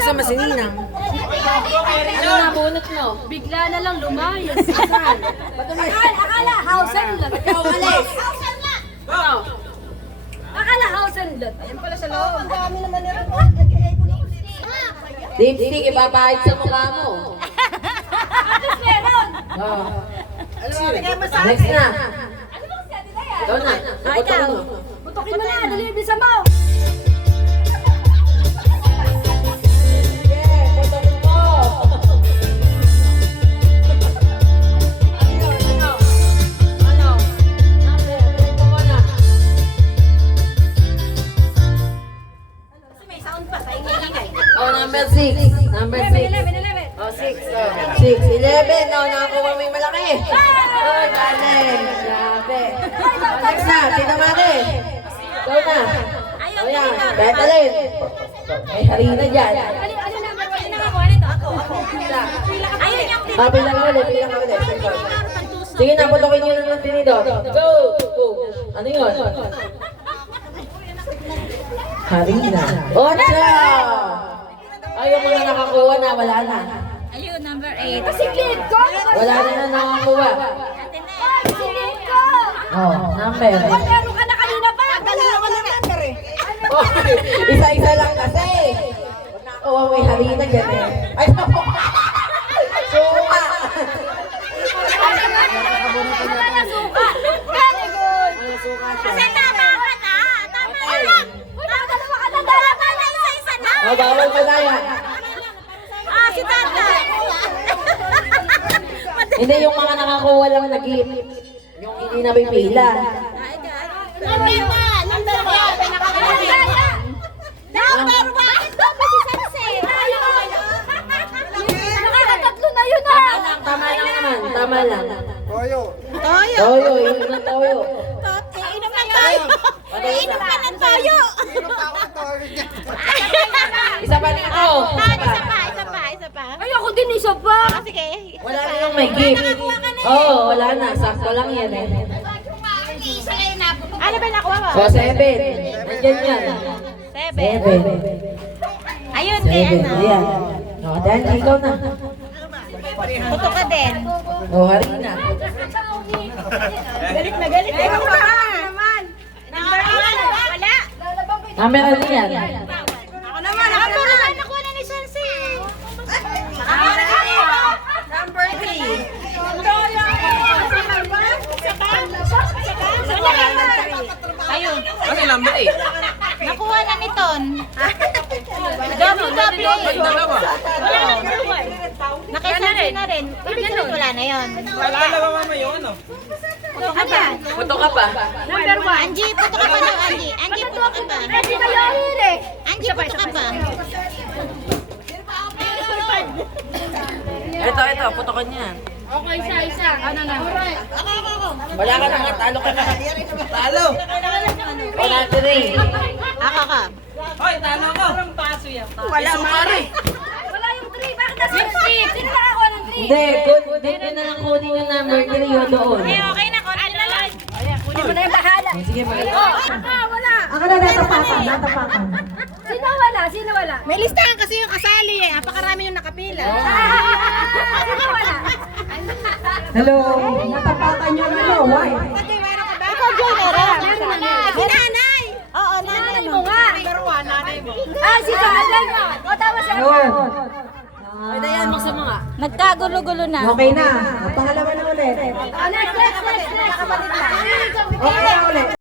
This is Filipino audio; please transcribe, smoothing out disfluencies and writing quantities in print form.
Kasama si Ninang. Ano nga bunot mo? Bigla na lang lumayas. Saan? Akala house and lot. Ikaw, alis. Akala house and lot. Ayan pala sa loob. Ang dami naman nila po. Lipstick, ibabahid sa mukha mo. Atos meron. Oh. Next na. Ano ba si Ate Daya? Ikaw na. Ikaw mo. Putokin mo na. Dali, bisa mo. Oh, number 6. Number 6. 11. Oh, 6. 6. 11. Oh, nakakuha mo yung malaki. Oh, galing. Grabe. Next na. Tita Mari. Ikaw na. Oh, yan. Betalin. May harina dyan. Pabilang ka ulit. Bilang ka ulit. Sige na, putokin nyo ng tinidor. Go! Go! Ano yun? Harina. 8! Ay, yung mga nakakuha na, wala na. Ayun, number 8. Kasi clip ko. Wala na nakakuha. Ay, clip ko. Oh, number. Meron ka na kanina pa. Dalawa ka na number eh. Oh, isa-isa lang kasi. Huwag nakakuha mo yung harina dyan eh. Ay, naku. Suka. Very good. Suka siya. Kasi tama ka na. Tama ka lang. Dalawa ka na. Dalawa na. Isa-isa na. Oh, bawal pa na yan. Si Tata. Hindi, yung mga nakakuha lang nag-i... Yung hindi na may pila. Number 1. Number 1. Number 1. Number si Sense. Nakakatatlo na yun ah. Tama lang naman. Tama lang. Toyo. Toyo, inom ng toyo. Inom ng tayo. Inom ka ng tayo. Isa pa rin ako. Isa pa. Ay, ako din isa pa. Sige. Wala na yung may gift. Oo, wala na. Sakto lang yan eh. Ano ba nakuha mo? So, 7. Nandiyan yan. 7. Ayun 7. din. Ayan. O, Dan, ikaw na. Puto ka din. O, harina. Galit na galit. Ay, ako naman. Number 1. Wala. Number ano yan? Ako naman. Number 1. Nakuha na ni Sense. Number 3. Ayun. Ano yung number 8? Nakuha na ni Ton. WW. Dalawa. Nakasense na rin. Ibig sabihin wala na yun. Wala na ba mama yung ano? Puto ka pa. Puto ka pa. Number 1. Angie, puto ka pa daw, Angie. Angie, puto ka pa. Angie, kayo hili. Angie, puto ka pa. Ito, putokan yan. Okay, isa. Ano na? Wala ka na, talo ka na. Talo. O, natin eh. Ako ka. Hoy, talo ko. Wala, Mari. Wala yung 3. Bakit nasa 6? Sino nakakuha ng 3? Hindi, dito na lang kunin yung number 3 yun doon. Okay na. Ano na lang? Kunin mo na yung bahala. Sige, Mari. Wala. Ako na natapakan. Sino wala? May listahan kasi yung kasali eh. Napakarami yung nakapila. Sino wala? Hello. Natapakan yung ano, why? Ikaw, Joy, meron na. Si nanay. Oo, nanay mo nga. Number 1, nanay mo. Si nanay mo. O, tama siya. Ay, dayan mo sa mga. Nagkagulo-gulo na. Okay na. Pangalawa na ulit. Next. Okay na ulit.